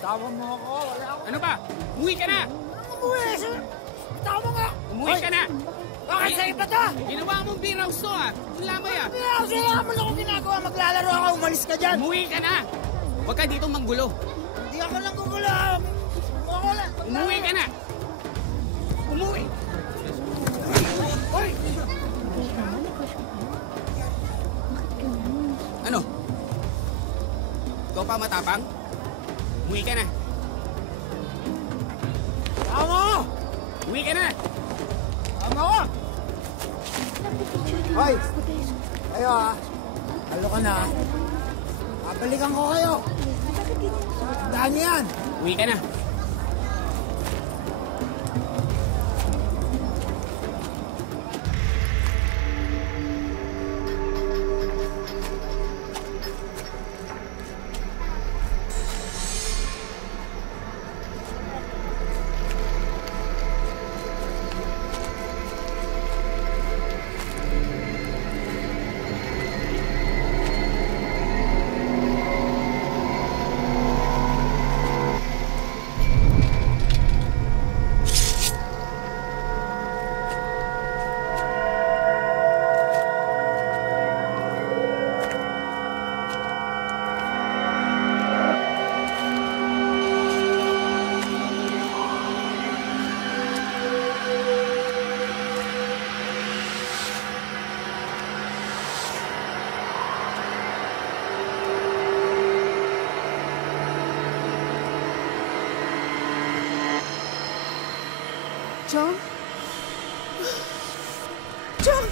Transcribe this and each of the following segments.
Tawag mo ako. Wala ako. Ano ba? Umuwi ka na! Umuwi! Tawag mo nga! Umuwi ka na! Bakit sa iba to? Ginawa mong beer house to ah! Ang lamay ah! Beer house! Wala naman ako ginagawa. Maglalaro ako. Umalis ka dyan. Umuwi ka na! Huwag ka dito manggulo. Hindi ako lang gugulo. Umuwi ka na! Umuwi! Hoy! Ano? Ikaw pa matapang? Umuwi ka na! Tama! Umuwi ka na! Tama ko! Hoy! Kayo ah! Halo ka na. Babalikan ko kayo. Tandaan niyo yan. Uwi ka na. John? John!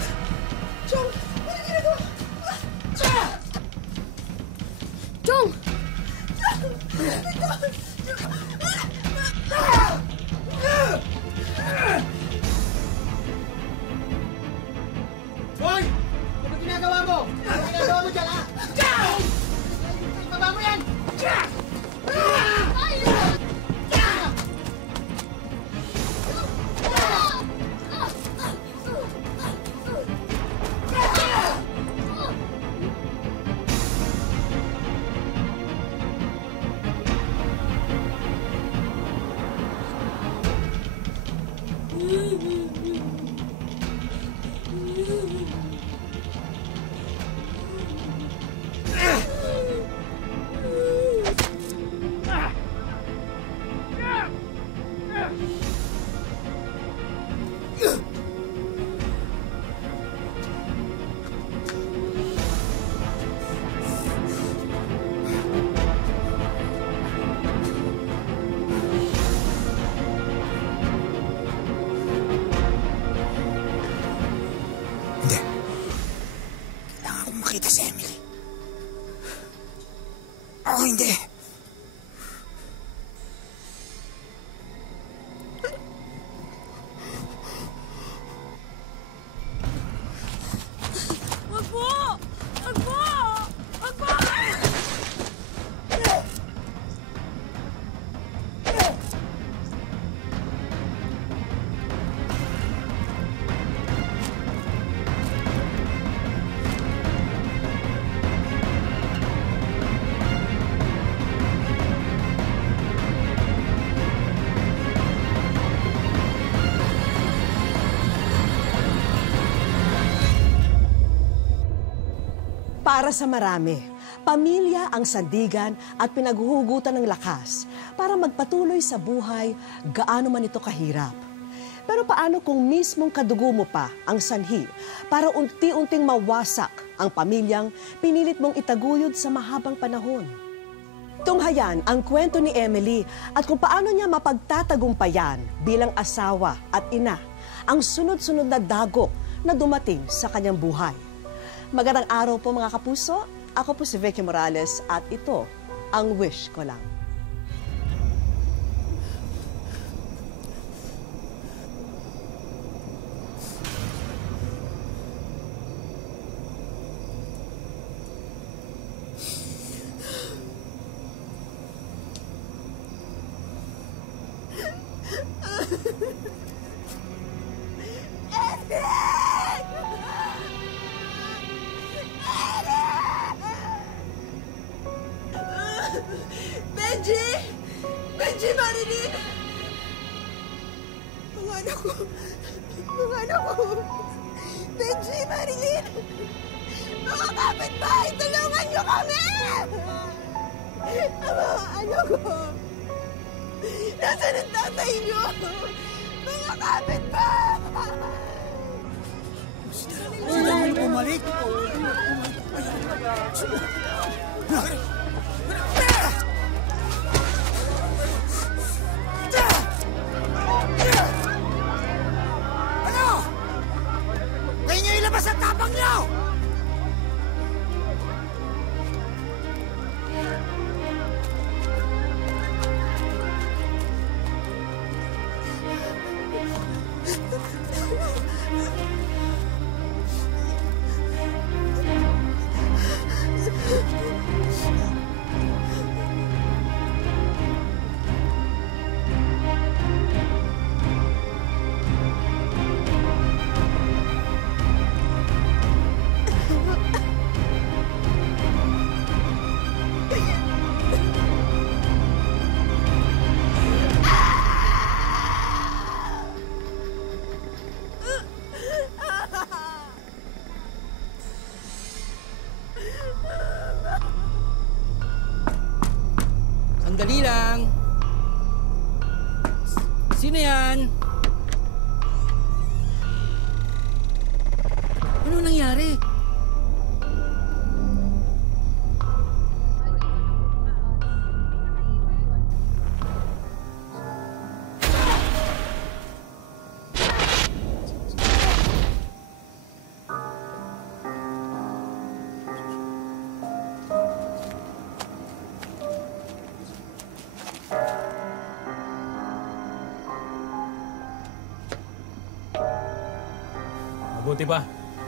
John! Ano ginagawa? John! John! Hoy! Ano ginagawa mo? Ano ginagawa mo dyan, ha? John! Ibaba mo yan! John! Makita si Emily. Ako hindi. Wag po! Wag po! Wag po! Para sa marami, pamilya ang sandigan at pinaghuhugutan ng lakas para magpatuloy sa buhay gaano man ito kahirap. Pero paano kung mismong kadugo mo pa ang sanhi para unti-unting mawasak ang pamilyang pinilit mong itaguyod sa mahabang panahon? Tunghayan ang kwento ni Emily at kung paano niya mapagtatagumpayan bilang asawa at ina ang sunod-sunod na dagok na dumating sa kanyang buhay. Magandang araw po mga kapuso. Ako po si Vicky Morales at ito ang Wish Ko Lang. Benji! Benji, Marilyn! Mga anak ko! Mga anak ko! Benji, Marilyn! Mga kapitbahay, tulungan niyo kami! Ang mga anak ko! Nasaan ang tatay niyo? Mga kapitbahay! Sila mo bumalik. Ano? Kayo niyo ilabas ang tapang niyo! Sandali lang. Sino yan? Ano nangyari? Mabuti pa.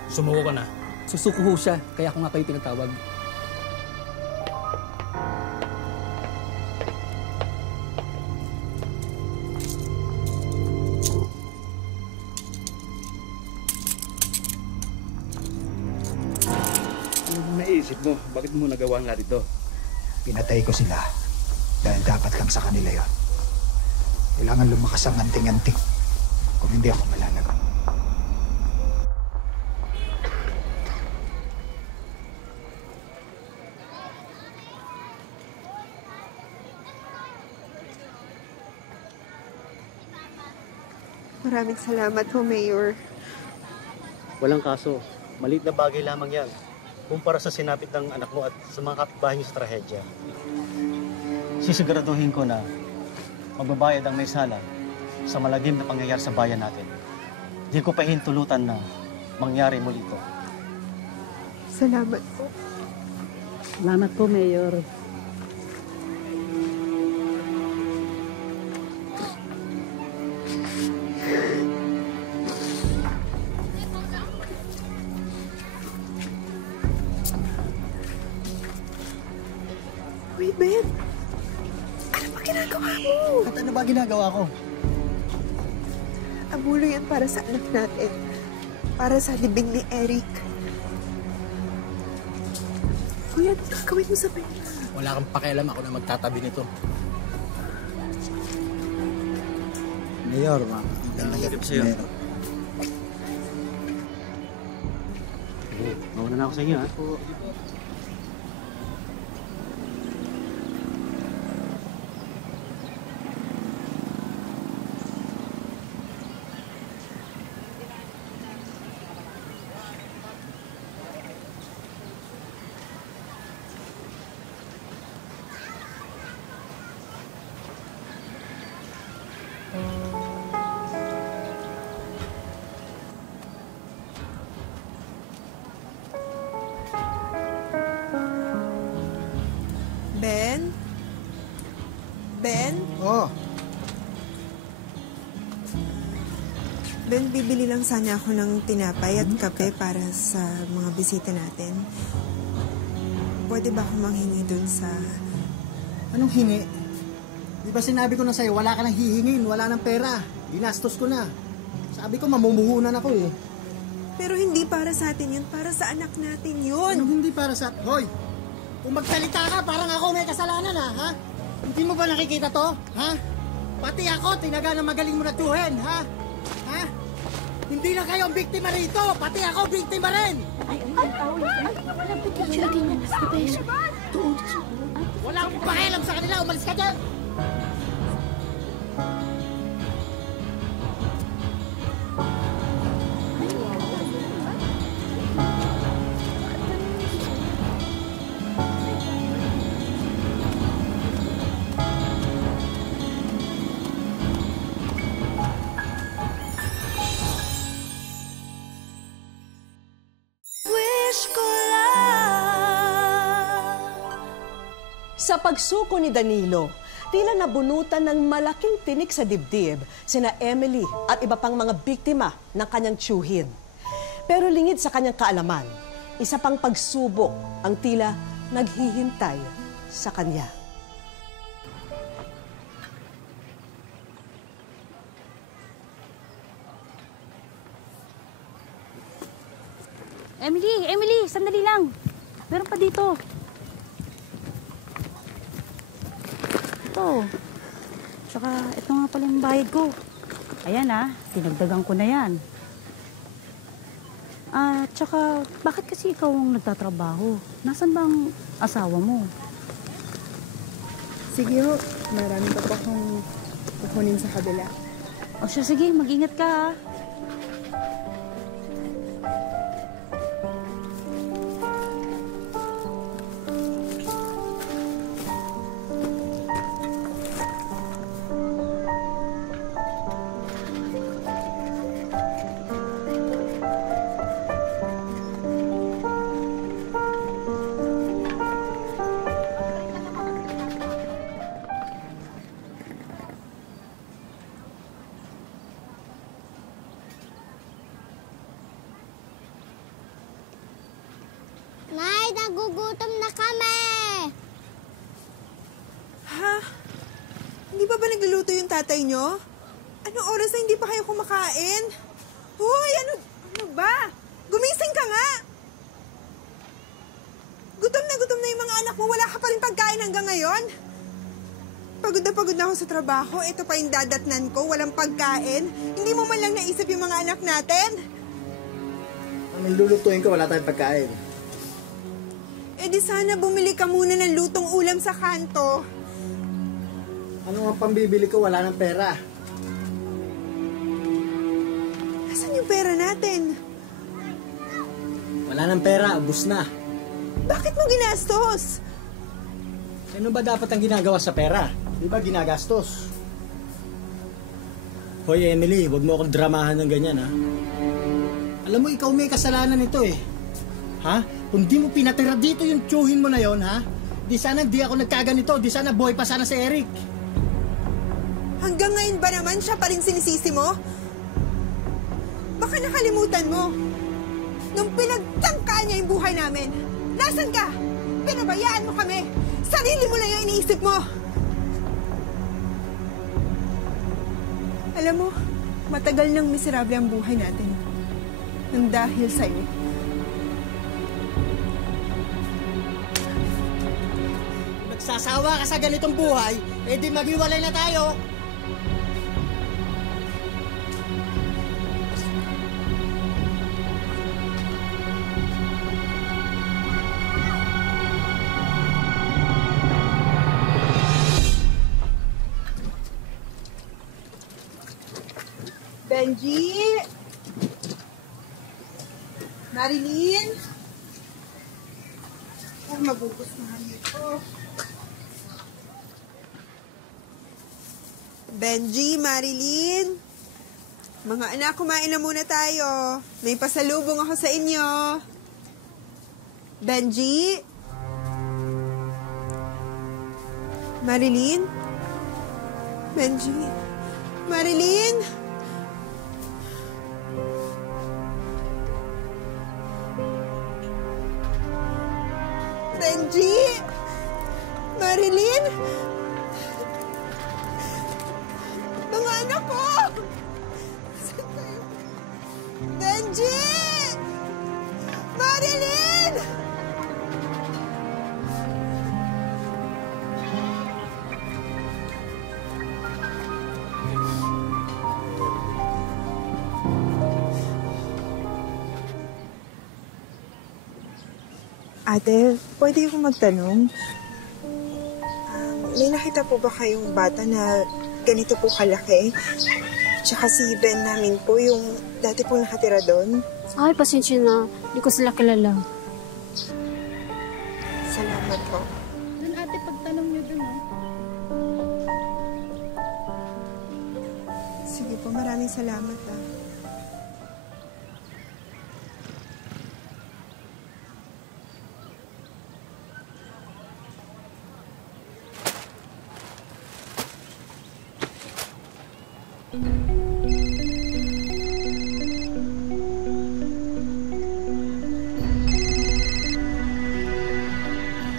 Sumuko ka na. Susuko ho siya, kaya ako nga kayo tinatawag. Ano naisip mo? Bakit mo nagawa nga dito? Pinatay ko sila dahil dapat lang sa kanila yon. Kailangan lumakas ang anting-anting kung hindi ako malalagot. Maraming salamat ho, Mayor. Walang kaso. Maliit na bagay lamang yan. Kumpara sa sinapit ng anak mo at sa mga kapitbahay niyo sa trahedya. Sisiguraduhin ko na magbabayad ang may sala sa malagim na pangyayari sa bayan natin. Di ko pahintulutan na mangyari muli ito. Salamat po. Salamat po, Mayor. Uy, Ben! Ano ba ginagawa mo? At ano ba ginagawa ko? Abulo yan para sa anak natin. Para sa libing ni Eric. Kuya, ano gagawin mo sa Ben? Wala kang pakialam, ako na magtatabi nito. Mayor, magandang gabi sa'yo. Mauna na ako sa inyo, ha? Ben? Ben? Oh, Ben, bibili lang sana ako ng tinapay at kape para sa mga bisita natin. Pwede ba ako manghingi dun sa... anong hingi? Di ba sinabi ko na sa'yo, wala ka nang hihingin, wala nang pera. Ginastos ko na. Sabi ko, mamumuhunan ako eh. Pero hindi para sa atin yun, para sa anak natin yun. Anong hindi para sa... Hoy! Kung magsalita ka, parang ako may kasalanan ha? Hindi mo ba nakikita to? Ha? Pati ako, tinaga na magaling mo na tuhin, ha? Ha? Hindi lang kayo ang biktima rito, pati ako biktima rin! Wala akong pakialam sa kanila, umalis ka dyan! Sa pagsuko ni Danilo, tila nabunutan ng malaking tinik sa dibdib sina Emily at iba pang mga biktima ng kanyang tiyuhin. Pero lingid sa kanyang kaalaman, isa pang pagsubok ang tila naghihintay sa kanya. Emily, sandali lang. Meron pa dito. Ito. Tsaka ito nga pala yung bayad ko. Ayan dinagdagan ko na yan. Tsaka bakit kasi ikaw ang nagtatrabaho? Nasaan bang asawa mo? Sige ho, marami pa po akong kukunin sa kabila. O siya, sige, mag-ingat ka ha. Nay, nagugutom na kami! Ha? Hindi ba nagluluto yung tatay nyo? Anong oras na hindi pa kayo kumakain? Hoy, ano ba? Gumising ka nga! Gutom na yung mga anak mo. Wala ka pa rin pagkain hanggang ngayon. Pagod na ako sa trabaho. Ito pa yung dadatnan ko. Walang pagkain. Hindi mo man lang naisip yung mga anak natin. Ang lulutuin ko, wala tayong pagkain. Eh di sana bumili ka muna ng lutong ulam sa kanto. Ano ang pambibili ko? Wala ng pera. Nasaan yung pera natin? Wala ng pera, ubus na. Bakit mo ginastos? Ano ba dapat ang ginagawa sa pera? Di ba ginagastos? Hoy Emily, wag mo akong dramahan ng ganyan ha. Alam mo, ikaw may kasalanan nito eh. Ha? Kung di mo pinatira dito yung tiyuhin mo na yon, ha? Di sana di ako nagkaganito, di sana buhay pa sana si Eric. Hanggang ngayon ba naman siya pa rin sinisisi mo? Baka nakalimutan mo. Nung pinagtangkaan niya yung buhay namin, nasan ka? Pinabayaan mo kami. Sarili mo lang yung iniisip mo. Alam mo, matagal nang miserable ang buhay natin. Nang dahil sa'yo. Nagsasawa ka sa ganitong buhay, eh di maghiwalay na tayo. Benji! Marilyn! Mabubos na ito. Benji, Marilyn! Mga anak, kumain na muna tayo. May pasalubong ako sa inyo. Benji? Marilyn? Benji? Marilyn? Benji? Marilyn? Mga anak ko! Saan kayo? Benji! Marilyn! Ate, pwede akong magtanong? May nakita po ba kayong bata na ganito po kalaki? Tsaka si Ben namin po, yung dati po nakatira doon. Ay, pasensya na. Hindi ko sila kilala. Salamat po. Doon ate, pagtanong niyo doon, Sige po, maraming salamat ah.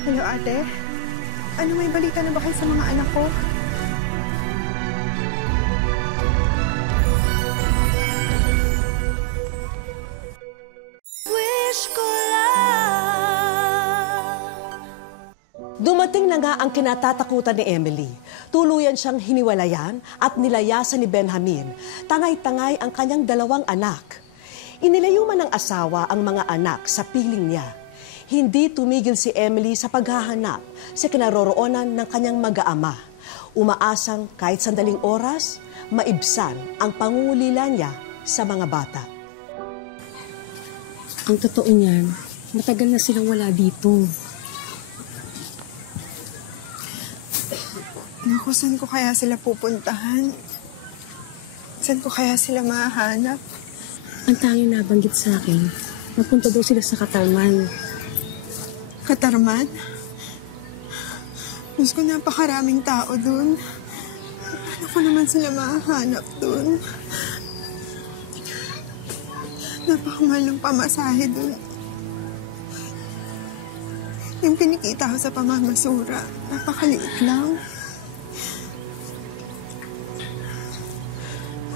Hello, ate. Ano, may balita na ba kayo sa mga anak ko? Dumating na nga ang kinatatakutan ni Emily. Tuluyan siyang hiniwalayan at nilayasan ni Benjamin. Tangay-tangay ang kanyang 2 anak. Inilayo man ng asawa ang mga anak sa piling niya. Hindi tumigil si Emily sa paghahanap sa kinaroroonan ng kanyang mag-aama. Umaasang kahit sandaling oras, maibsan ang pangungulila niya sa mga bata. Ang totoo niyan, matagal na silang wala dito. Naku, saan ko kaya sila pupuntahan? Saan ko kaya sila mahahanap? Ang tanging nabanggit sa akin, mapunta daw sila sa Katarman. Katarman? Diyos ko, napakaraming tao dun. Paano ko naman sila mahahanap dun? Napakamahal ng pamasahe dun. Yung pinikita ko sa pamamasura, napakaliit lang.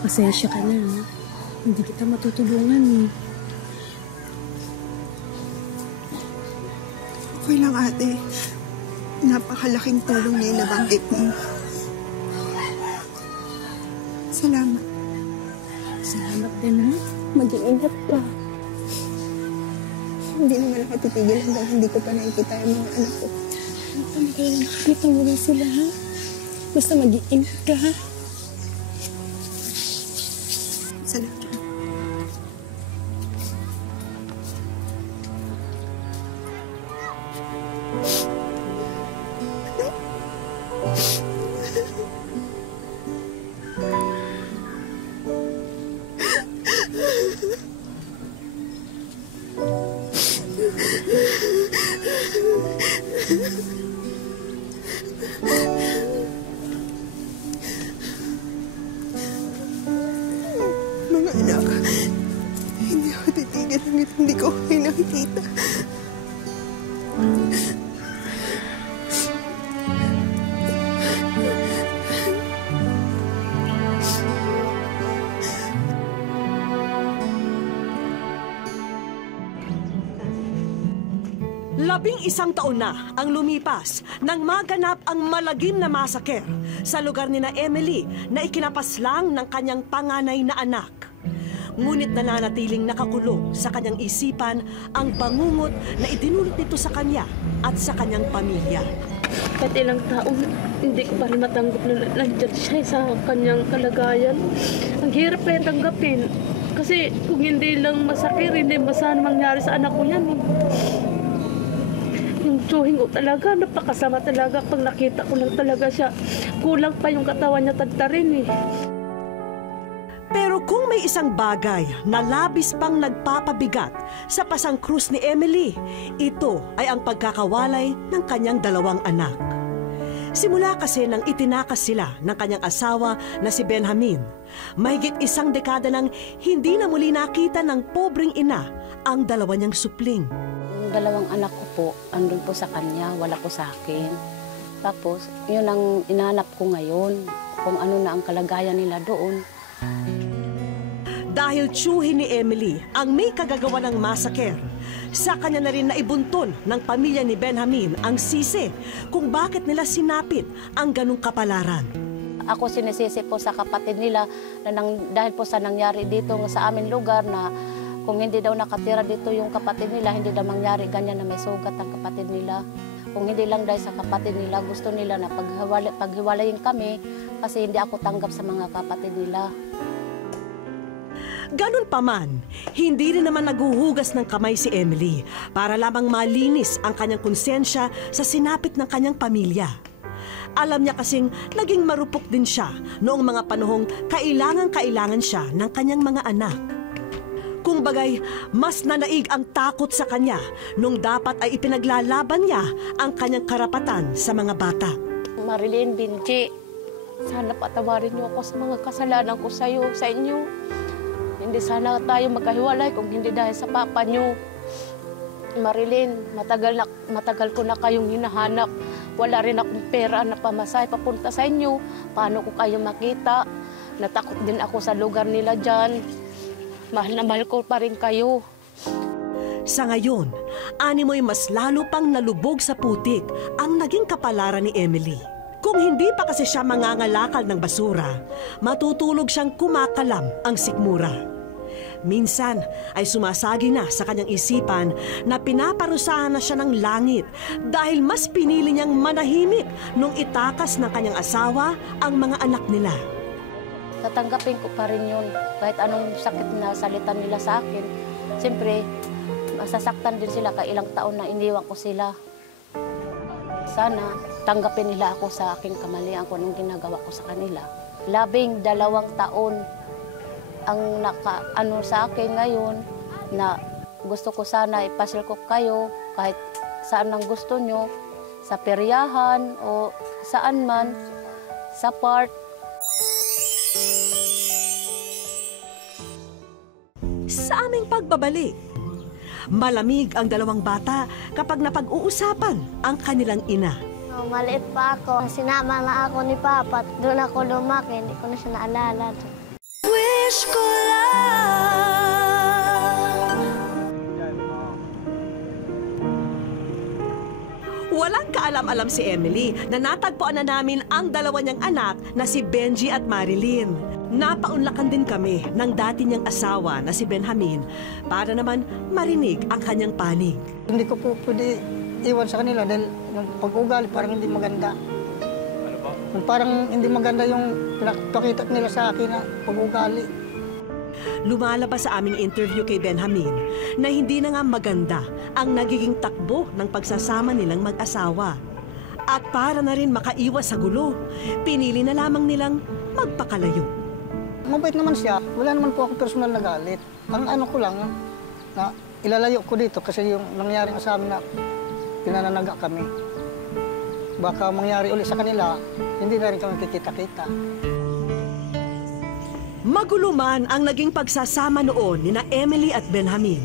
Pasensya ka na, ha? Hindi kita matutulungan, eh. Okay lang, ate. Napakalaking tulong na yung nabanggit mo. Salamat. Salamat din, ha? Mag-iingat ka. Hindi naman ako titigil hanggang hindi ko pa nakikita yung mga anak ko. Nakita mo rin sila, ha? Basta mag-iingat ka, ha? Salamat. Mga anak, hindi ako titigil hanggang hindi ko kayo nakikita. Labing-1 taon na ang lumipas nang maganap ang malagim na masaker sa lugar ni na Emily na ikinapaslang ng kanyang panganay na anak. Ngunit nananatiling nakakulong sa kanyang isipan ang bangungot na idinulot nito sa kanya at sa kanyang pamilya. Kahit ilang taon, hindi ko pa rin matanggap na nandiyan siya sa kanyang kalagayan. Ang hirap kaya tanggapin. Kasi kung hindi lang masakir, hindi masaan mangyari sa anak ko yan. Yung tsuhing ko talaga, napakasama talaga. Pag nakita ko lang talaga siya, kulang pa yung katawan niya tagtarin. Pero kung may isang bagay na labis pang nagpapabigat sa pasangkrus ni Emily, ito ay ang pagkakawalay ng kanyang 2 anak. Simula kasi nang itinakas sila ng kanyang asawa na si Benjamin, mahigit 1 dekada nang hindi na muli nakita ng pobreng ina ang 2 niyang supling. Yung 2 anak ko po, andun po sa kanya, wala po sa akin. Tapos, yun ang inanap ko ngayon, kung ano na ang kalagayan nila doon. Dahil tiyuhin ni Emily ang may kagagawa ng masaker, sa kanya na rin naibunton ng pamilya ni Benjamin ang sisi kung bakit nila sinapit ang ganong kapalaran. Ako sinisisi po sa kapatid nila na dahil po sa nangyari dito sa aming lugar na Kung hindi daw nakatira dito yung kapatid nila, hindi daw mangyari ganyan na may sugat ang kapatid nila. Kung hindi lang dahil sa kapatid nila, gusto nila na paghiwalayin kami kasi hindi ako tanggap sa mga kapatid nila. Ganun pa man, hindi rin naman naguhugas ng kamay si Emily para lamang malinis ang kanyang konsensya sa sinapit ng kanyang pamilya. Alam niya kasing naging marupok din siya noong mga panahong kailangan siya ng kanyang mga anak. Kung bagay, mas nanaig ang takot sa kanya nung dapat ay ipinaglalaban niya ang kanyang karapatan sa mga bata. Marilyn, Benji, sana patawarin niyo ako sa mga kasalanan ko sa inyo. Hindi sana tayo magkahiwalay kung hindi dahil sa papa niyo. Marilyn, matagal ko na kayong hinahanap. Wala rin akong pera na pamasahe papunta sa inyo. Paano ko kayo makita? Natakot din ako sa lugar nila dyan. Mahal na mahal ko pa rin kayo. Sa ngayon, animoy mas lalo pang nalubog sa putik ang naging kapalaran ni Emily. Kung hindi pa kasi siya mangangalakal ng basura, matutulog siyang kumakalam ang sikmura. Minsan ay sumasagi na sa kanyang isipan na pinaparusahan na siya ng langit dahil mas pinili niyang manahimik nung itakas ng kanyang asawa ang mga anak nila. Tatanggapin ko pa rin yun kahit anong sakit na salita nila sa akin. Siyempre, masasaktan din sila kaya ilang taon na iniwan ko sila. Sana tanggapin nila ako sa aking kamalian kung anong ginagawa ko sa kanila. 12 taon ang nakaano sa akin ngayon na gusto ko sana ipasyal ko kayo kahit saan ang gusto nyo, sa peryahan o saan man, sa park. Sa aming pagbabalik, malamig ang dalawang bata kapag napag-uusapan ang kanilang ina. Maliit pa ako, sinama na ako ni Papa, doon ako lumaki, hindi ko na siya naalala. Wish ko lang. Walang kaalam-alam si Emily na natagpuan na namin ang dalawa niyang anak na si Benji at Marilyn. Napaunlakan din kami ng dati niyang asawa na si Benjamin para naman marinig ang kanyang panig. Hindi ko po pwede iwan sa kanila dahil yung pag-ugali parang hindi maganda. Ano ba? Parang hindi maganda yung pinakita nila sa akin na pag-ugali. Lumalabas sa aming interview kay Benjamin na hindi na nga maganda ang nagiging takbo ng pagsasama nilang mag-asawa. At para na rin makaiwas sa gulo, pinili na lamang nilang magpakalayo. Mabait naman siya. Wala naman po ako personal na galit. Ang ano ko lang, na ilalayo ko dito kasi yung nangyaring sa amin na pinananaga kami. Baka mangyari ulit sa kanila, hindi na rin kami kikita-kita. Magulo man ang naging pagsasama noon ni na Emily at Benjamin,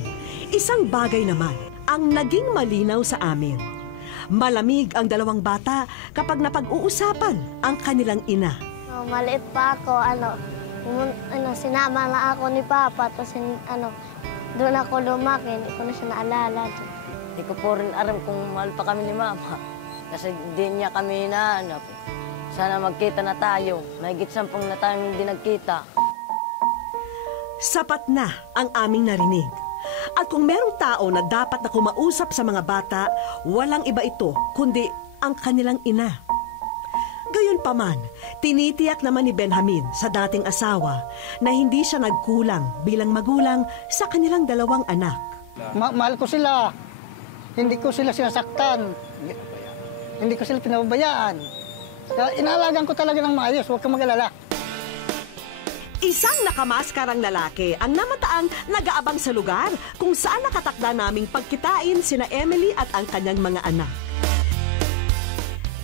isang bagay naman ang naging malinaw sa amin. Malamig ang dalawang bata kapag napag-uusapan ang kanilang ina. Maliit pa ako, sinama na ako ni Papa, tapos doon ako lumaki, hindi ko na siya naalala. Hindi ko po rin alam kung mahal pa kami ni Mama. Kasi di niya kami hinahanap. Sana magkita na tayo. Mahigit 10 na tayong hindi nagkita. Sapat na ang aming narinig. At kung merong tao na dapat na kumausap sa mga bata, walang iba ito kundi ang kanilang ina. Gayunpaman, tinitiyak naman ni Benjamin sa dating asawa na hindi siya nagkulang bilang magulang sa kanilang dalawang anak. Mahal ko sila. Hindi ko sila sinasaktan. Hindi ko sila pinababayaan. Inaalagaan ko talaga ng maayos. Huwag kang mag-alala. Isang nakamaskarang lalaki ang namataang nag-aabang sa lugar kung saan nakatakda naming pagkitain sina Emily at ang kanyang mga anak.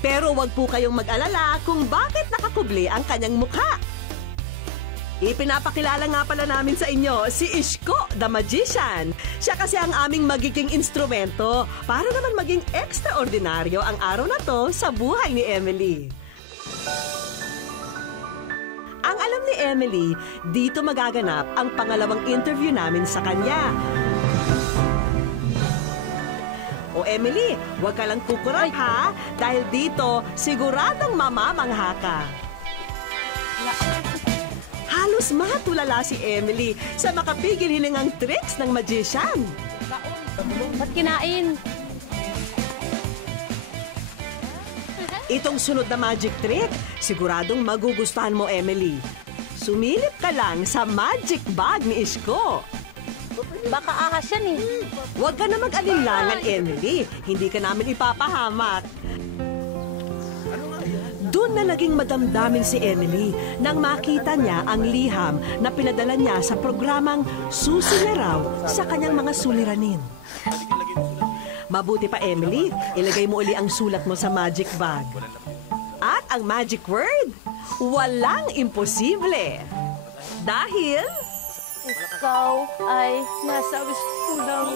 Pero wag po kayong mag-alala kung bakit nakakubli ang kanyang mukha. Ipinapakilala nga pala namin sa inyo si Ishko, the Magician. Siya kasi ang aming magiging instrumento para naman maging extraordinaryo ang araw na to sa buhay ni Emily. Ang alam ni Emily, dito magaganap ang pangalawang interview namin sa kanya. O Emily, huwag ka lang kukurap ha, dahil dito siguradong mamamangha ka. Halos matulala si Emily sa makapigil hiningang tricks ng magician. Ba't kinain? Itong sunod na magic trick, siguradong magugustuhan mo, Emily. Sumilip ka lang sa magic bag ni Isko. Baka ahas yan eh. Huwag ka na mag-alinlangan, Emily. Hindi ka namin ipapahamak. Doon na naging madamdamin si Emily nang makita niya ang liham na pinadala niya sa programang Susi na raw sa kanyang mga suliranin. Mabuti pa, Emily, ilagay mo uli ang sulat mo sa magic bag. At ang magic word, walang imposible. Dahil ikaw ay nasa wish lang.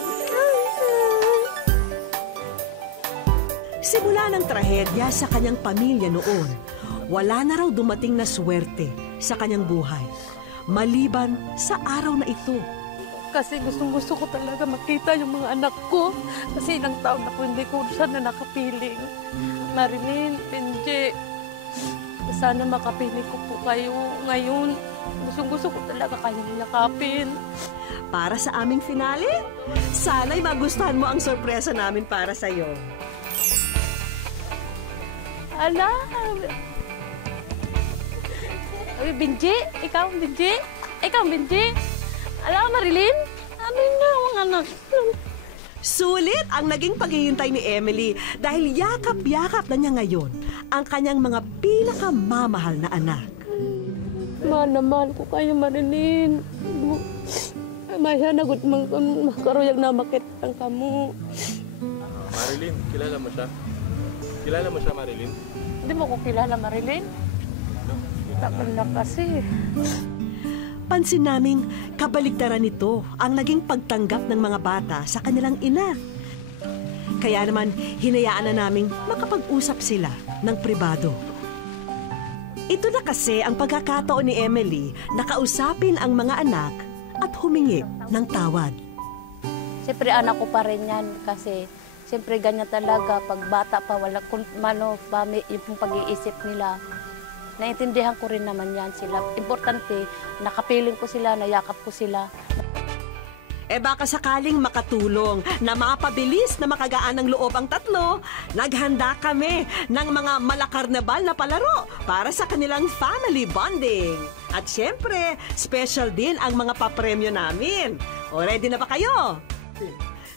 simula ng trahedya sa kanyang pamilya noon, wala na raw dumating na swerte sa kanyang buhay, maliban sa araw na ito. Kasi gustong-gusto ko talaga makita yung mga anak ko. Kasi ilang taon ako hindi ko sana nakapiling. Marilyn, Benji, sana makapili ko po kayo ngayon. Gustong-gusto ko talaga kayong yakapin. Para sa aming finale, sana'y magustuhan mo ang sorpresa namin para sa'yo. Ala! Benji, ikaw, Benji? Ikaw, Benji? Alam, Marilyn? Ano na ang anak? Sulit ang naging paghihintay ni Emily dahil yakap-yakap na niya ngayon ang kanyang mga pinakamamahal na anak. Mahal ko kayo, Marilyn. Maya nagot makaroyag na makit ang kamo. Marilyn, kilala mo siya? Kilala mo siya, Marilyn? Hindi mo ko kilala, Marilyn? Takot na kasi. Pansin naming kabaligtaran nito ang naging pagtanggap ng mga bata sa kanilang ina. Kaya naman, hinayaan na naming makapag-usap sila ng pribado. Ito na kasi ang pagkakataon ni Emily na kausapin ang mga anak at humingi ng tawad. Siyempre anak ko pa rin yan kasi siyempre ganyan talaga pag bata pa wala kung yung pag-iisip nila. Naintindihan ko rin naman yan sila. Importante, nakapiling ko sila, nayakap ko sila. Baka sakaling makatulong na mapabilis na makagaan ng loob ang tatlo, naghanda kami ng mga malakarnabal na palaro para sa kanilang family bonding. At syempre, special din ang mga papremyo namin. O ready na ba kayo?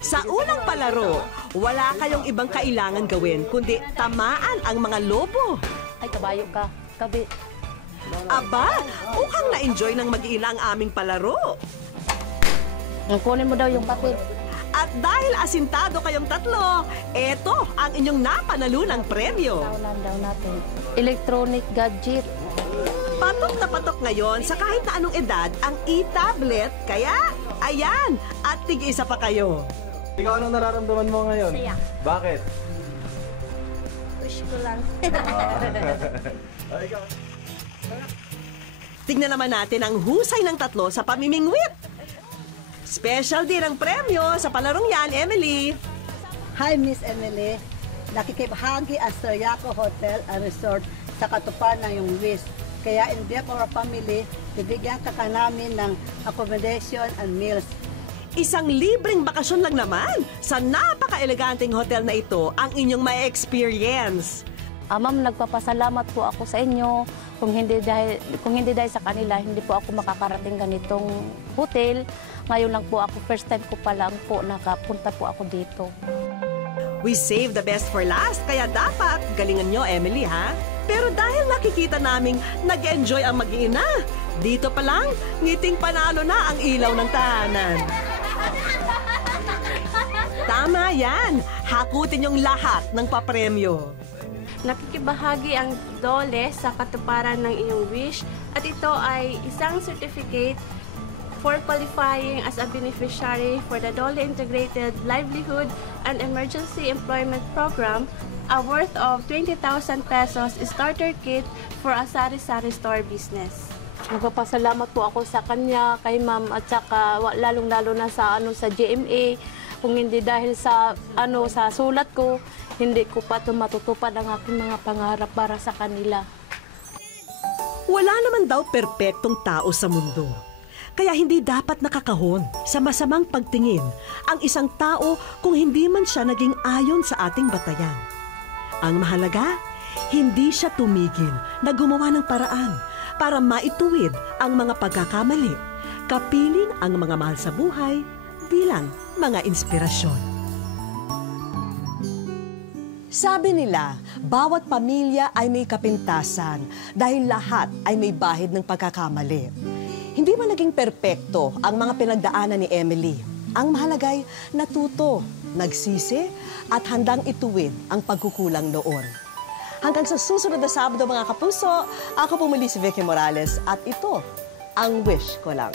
Sa unang palaro, wala kayong ibang kailangan gawin kundi tamaan ang mga lobo. Ay, kabayo ka. Kabi. Aba, mukhang na-enjoy ng mag-iina ang aming palaro. Kunin mo daw yung papel. At dahil asintado kayong tatlo, eto ang inyong napanalunang premyo. Taunan daw natin. Electronic gadget. Patok na patok ngayon sa kahit na anong edad ang e-tablet. Kaya, ayan, at tig-isa pa kayo. Ikaw, anong nararamdaman mo ngayon? Saya. Bakit? Wish ko lang. Tignan naman natin ang husay ng tatlo sa pamimingwit. Special din ang premyo sa palarong yan, Emily. Hi, Miss Emily. Nakikibahagi ang Sariaco Hotel and Resort sa katuparan ng iyong wish. Kaya in behalf of our family, bibigyan ka namin ng accommodation and meals. Isang libreng bakasyon lang naman sa napaka-eleganteng hotel na ito ang inyong may experience. Ma'am, nagpapasalamat po ako sa inyo. Kung hindi dahil sa kanila, hindi po ako makakarating ganitong hotel. Ngayon lang po ako, first time ko pa lang po nakapunta po ako dito. We save the best for last, kaya dapat galingan nyo, Emily, ha? Pero dahil nakikita naming nag-enjoy ang mag-iina, dito pa lang, ngiting panalo na ang ilaw ng tahanan. Tama yan! Hakutin yung lahat ng papremyo. Nakikibahagi ang DOLE sa katuparan ng iyong wish at ito ay isang certificate for qualifying as a beneficiary for the DOLE Integrated Livelihood and Emergency Employment Program, a worth of 20,000 pesos starter kit for a sari-sari store business. Nagpapasalamat po ako sa kanya, kay ma'am at saka lalong-lalo na sa sa GMA. Kung hindi dahil sa sa sulat ko, hindi ko pa matutupad ang aking mga pangarap para sa kanila. Wala naman daw perpektong tao sa mundo. Kaya hindi dapat nakakahon sa masamang pagtingin ang isang tao kung hindi man siya naging ayon sa ating batayan. Ang mahalaga, hindi siya tumigil na gumawa ng paraan para maituwid ang mga pagkakamali, kapiling ang mga mahal sa buhay bilang mga inspirasyon. Sabi nila, bawat pamilya ay may kapintasan dahil lahat ay may bahid ng pagkakamali. Hindi man naging perpekto ang mga pinagdaanan ni Emily. Ang mahalagay, natuto, nagsisi, at handang ituwid ang pagkukulang noon. Hanggang sa susunod na Sabado mga kapuso, ako po muli si Vicky Morales at ito ang wish ko lang.